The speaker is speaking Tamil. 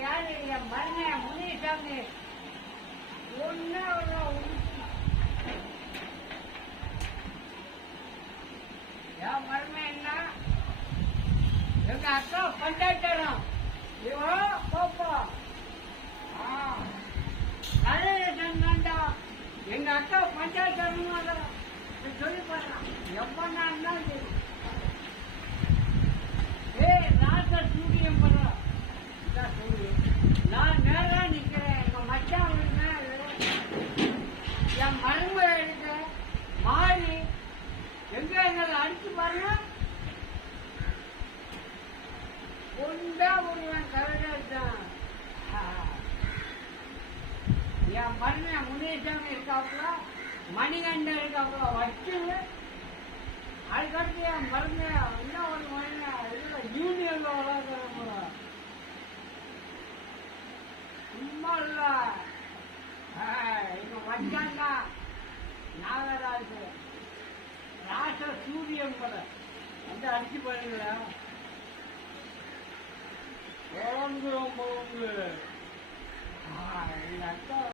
யாரு என் மருமகன் முனிசாமி ஒன்னு என் மருமகன்னா எங்க அக்கா பஞ்சாயத்தரம் இவோ போப்போ நல்ல எங்க அக்கா பஞ்சாயத்தரம் சொல்லி போறான் எப்பன்னா சரி ராச சூரியம் பண்றோம் நான் நேரா நிக்கிறேன் எங்க மச்சான் என் மருமக எடுக்க மாறி எங்க எங்களை அடிச்சு பாருங்க ஒன்றா ஒருவன் கரெக்டான் என் மருமக முன்னேற்றம் இருக்காப்புல மணிகண்டன் இருக்காப்புல வச்சு அதுக்கடுத்து என் மருமக என்ன ஒரு மருமக யூனியன்ல வளர்க்குற சும்மா இல்ல இங்க வச்சாங்க நாகராஜ் ராச சூரியம் போல வந்து அடிச்சு பாருங்களா போங்க எங்க அக்கா